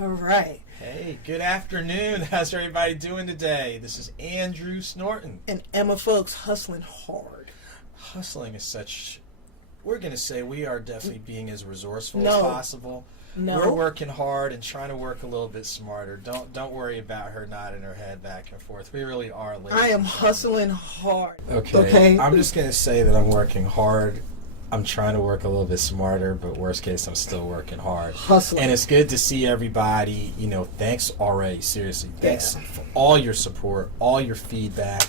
All right. Hey, good afternoon. How's everybody doing today? This is Andrew Snorton. And Emma Foulkes hustling hard. Hustling is such... We're going to say we are definitely being as resourceful No. as possible. No. We're working hard and trying to work a little bit smarter. Don't worry about her nodding her head back and forth. We really are. I am hustling hard. Okay. I'm just going to say that I'm working hard. I'm trying to work a little bit smarter, but worst case, I'm still working hard. Hustling. And it's good to see everybody. Thanks already. Seriously, thanks for all your support, all your feedback.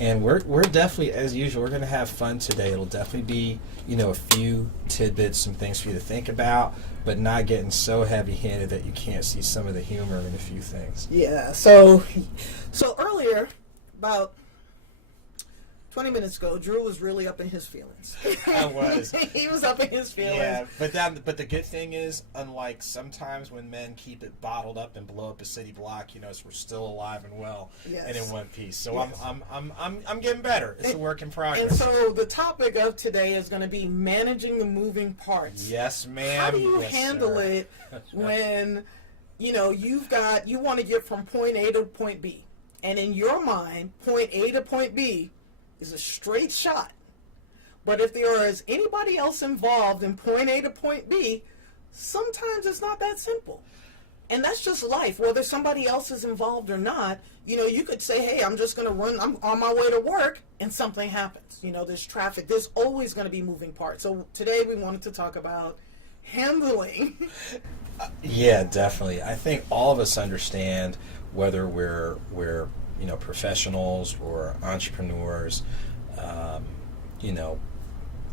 And we're definitely, as usual, we're going to have fun today. It'll definitely be, a few tidbits, some things for you to think about, but not getting so heavy-handed that you can't see some of the humor in a few things. Yeah. So earlier, about 20 minutes ago, Drew was really up in his feelings. I was. He was up in his feelings. Yeah, but the good thing is, unlike sometimes when men keep it bottled up and blow up a city block, so we're still alive and well and in one piece. So yes. I'm getting better. It's a work in progress. And so the topic of today is going to be managing the moving parts. Yes, ma'am. How do you Yes, handle sir. it when you want to get from point A to point B, and in your mind, point A to point B is a straight shot. But if there is anybody else involved in point A to point B, sometimes it's not that simple. And that's just life. Whether somebody else is involved or not, you could say, hey, I'm just going to run, I'm on my way to work, and something happens. There's traffic. There's always going to be moving parts. So today we wanted to talk about handling. Yeah, definitely. I think all of us understand, whether we're professionals or entrepreneurs,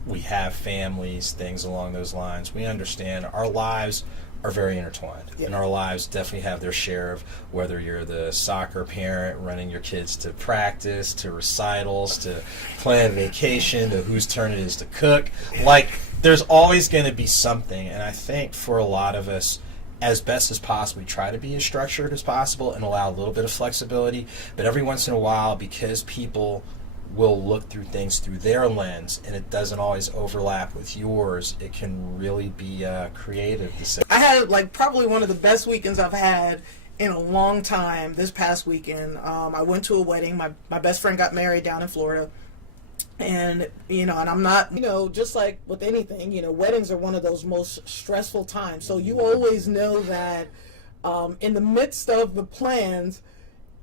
we have families, things along those lines. We understand our lives are very intertwined, and our lives definitely have their share of, whether you're the soccer parent running your kids to practice, to recitals, to plan vacation, to whose turn it is to cook. There's always going to be something, and I think for a lot of us, as best as possible, we try to be as structured as possible and allow a little bit of flexibility. But every once in a while, because people will look through things through their lens and it doesn't always overlap with yours, it can really be creative to say. I had probably one of the best weekends I've had in a long time this past weekend. I went to a wedding. My best friend got married down in Florida. And, and I'm not, just like with anything, weddings are one of those most stressful times. So you always know that in the midst of the plans,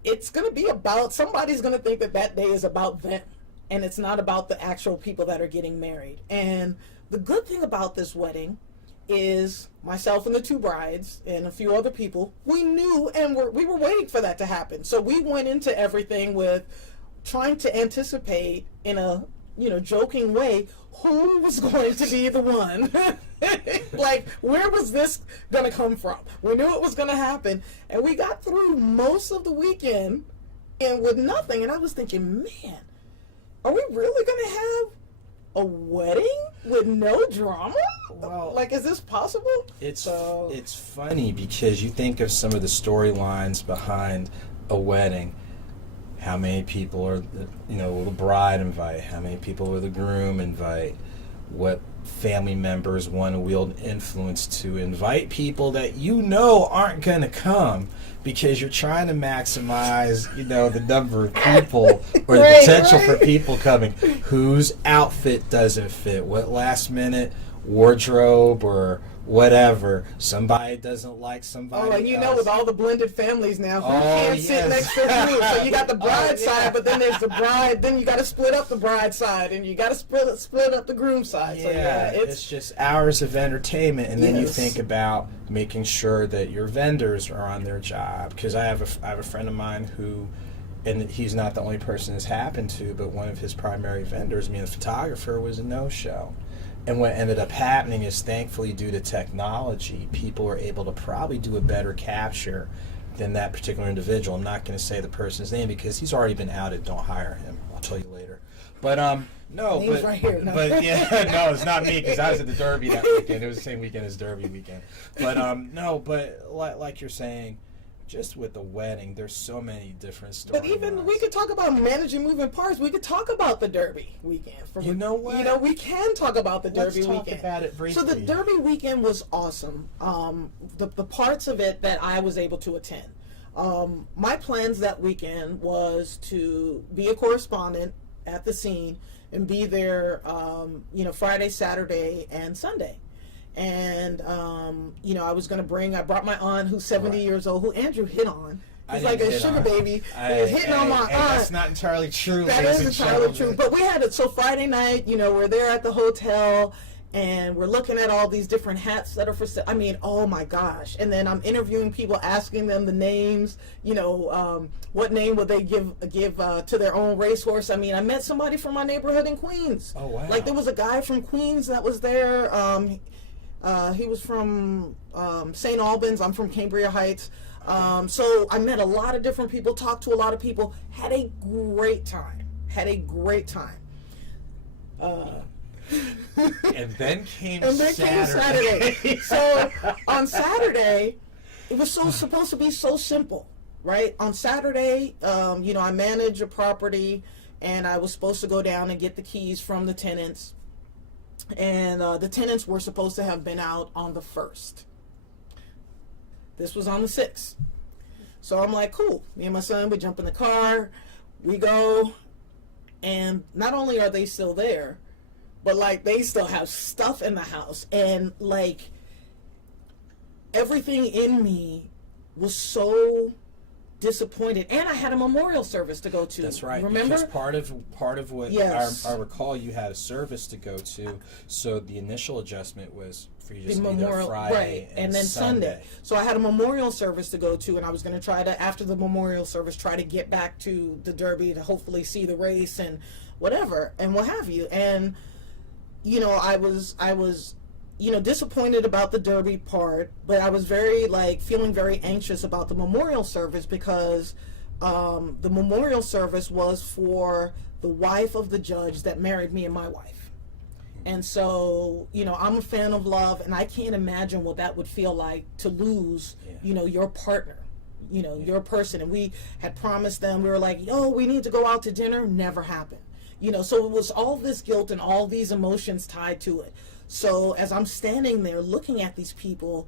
it's going to be somebody's going to think that day is about them. And it's not about the actual people that are getting married. And the good thing about this wedding is myself and the two brides and a few other people, we knew and we were waiting for that to happen. So we went into everything with trying to anticipate in a joking way who was going to be the one. Where was this going to come from? We knew it was going to happen, and we got through most of the weekend and with nothing. And I was thinking, man, are we really going to have a wedding with no drama? Well, is this possible? It's funny because you think of some of the storylines behind a wedding. How many people will the bride invite? How many people will the groom invite? What family members want to wield influence to invite people that aren't going to come, because you're trying to maximize, the number of people or the potential for people coming. Whose outfit doesn't fit? What last minute wardrobe or whatever, somebody doesn't like somebody. Oh, and with all the blended families now, who can't sit next to who? So you got the bride side, but then there's the bride. Then you got to split up the bride side, and you got to split up the groom side. So it's just hours of entertainment, and then you think about making sure that your vendors are on their job. Because I have a friend of mine who, and he's not the only person this happened to, but one of his primary vendors, the photographer, was a no-show. And what ended up happening is, thankfully, due to technology, people were able to probably do a better capture than that particular individual. I'm not going to say the person's name because he's already been outed. Don't hire him. I'll tell you later. But no, Name's right here. No. But no, it's not me, because I was at the Derby that weekend. It was the same weekend as Derby weekend. But no, but like you're saying, just with the wedding, there's so many different stories. But even we could talk about managing moving parts. We could talk about the Derby weekend. You know what? You know, we can talk about the Derby Let's talk weekend. about it briefly. So the Derby weekend was awesome. The parts of it that I was able to attend. My plans that weekend was to be a correspondent at the scene and be there, Friday, Saturday, and Sunday. And, I was going to I brought my aunt who's 70 years old, who Andrew hit on. He's like a sugar baby. He was hitting on my aunt. That's not entirely true. That is entirely true. But we had it. So Friday night, we're there at the hotel, and we're looking at all these different hats that are for sale. I mean, oh my gosh. And then I'm interviewing people, asking them the names, what name would they give to their own racehorse. I mean, I met somebody from my neighborhood in Queens. Oh, wow. Like, there was a guy from Queens that was there. He was from St. Albans. I'm from Cambria Heights. So I met a lot of different people, talked to a lot of people, had a great time. And then came Saturday. So on Saturday, it was supposed to be so simple, right? On Saturday, I manage a property, and I was supposed to go down and get the keys from the tenants. And the tenants were supposed to have been out on the 1st. This was on the 6th. So I'm like, cool. Me and my son, we jump in the car, we go, and not only are they still there, but like they still have stuff in the house. And like everything in me was so disappointed, and I had a memorial service to go to. That's right. Remember? Because part of what yes. I recall, you had a service to go to. So the initial adjustment was for you just the to be there memorial, Friday right, and then Sunday. So I had a memorial service to go to, and I was going to try to, after the memorial service, try to get back to the Derby to hopefully see the race and whatever and what have you. And I was disappointed about the Derby part, but I was feeling very anxious about the memorial service because the memorial service was for the wife of the judge that married me and my wife. And so, I'm a fan of love, and I can't imagine what that would feel like to lose, your partner, your person. And we had promised them, we were like, we need to go out to dinner. Never happened. So it was all this guilt and all these emotions tied to it. So as I'm standing there looking at these people,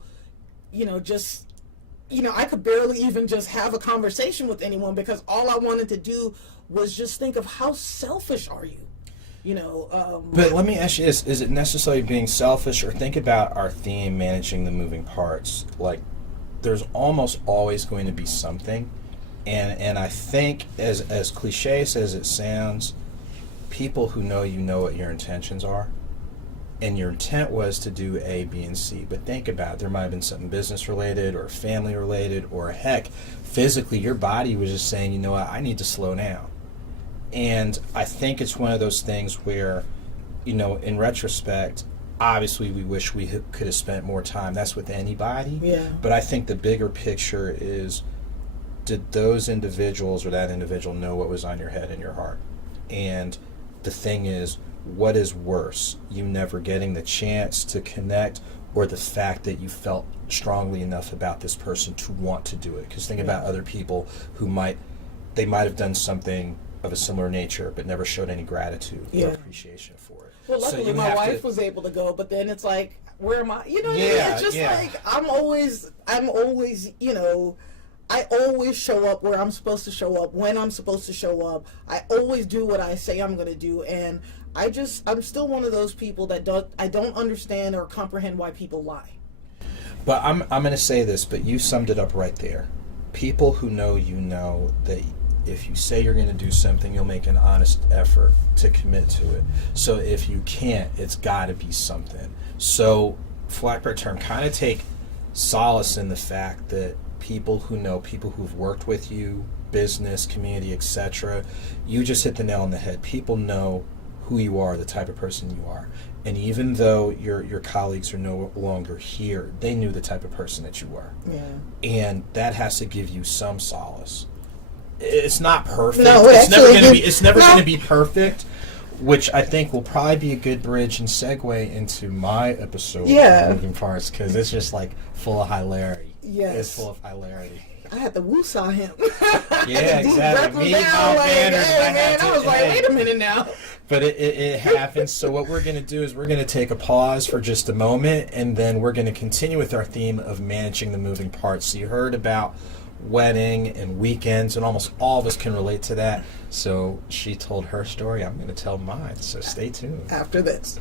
I could barely even just have a conversation with anyone because all I wanted to do was just think of how selfish are you? But let me ask you this, is it necessarily being selfish, or think about our theme, managing the moving parts? Like, there's almost always going to be something, and I think as cliche as it sounds, people who know you know what your intentions are, and your intent was to do A, B, and C. But think about it, there might have been something business related or family related, or heck, physically your body was just saying, I need to slow down. And I think it's one of those things where, in retrospect, obviously we wish we could have spent more time. That's with anybody. Yeah. But I think the bigger picture is, did those individuals or that individual know what was on your head and your heart? And the thing is, what is worse? You never getting the chance to connect, or the fact that you felt strongly enough about this person to want to do it? Because think about other people who might have done something of a similar nature but never showed any gratitude or appreciation for it. Well, luckily my wife was able to go, but then it's like, where am I? It's just like I'm always I always show up where I'm supposed to show up, when I'm supposed to show up. I always do what I say I'm going to do, and I'm still one of those people that I don't understand or comprehend why people lie. But I'm going to say this, but you summed it up right there. People who know that if you say you're going to do something, you'll make an honest effort to commit to it. So if you can't, it's got to be something. So, for lack of a better term, kind of take solace in the fact that people who know, people who've worked with you, business, community, etc., you just hit the nail on the head. People know who you are, the type of person you are. And even though your colleagues are no longer here, they knew the type of person that you were. Yeah. And that has to give you some solace. It's not perfect. No, it's never going to be perfect, which I think will probably be a good bridge and segue into my episode of Moving Parts, because it's just like full of hilarity. Yes. It's full of hilarity. I had to woo-saw him. Yeah, exactly. Me, down, like, Banners, hey, man, I was like, wait a minute now. But it happens. So what we're going to do is we're going to take a pause for just a moment, and then we're going to continue with our theme of managing the moving parts. So you heard about wedding and weekends, and almost all of us can relate to that. So she told her story. I'm going to tell mine. So stay tuned. After this.